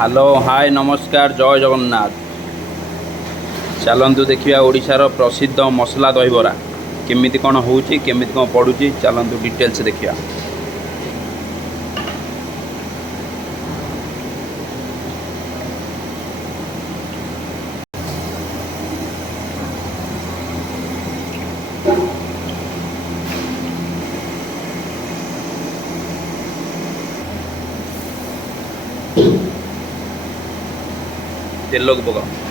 Hello hi नमस्कार जय जगन्नाथ। चलतु देखिए ओडिशार प्रसिद्ध मसला दहीबरा केमिति कौन होउची केमिति कौन पड़ुची चलतु डिटेल्स देखिए। तेल को पकाओ।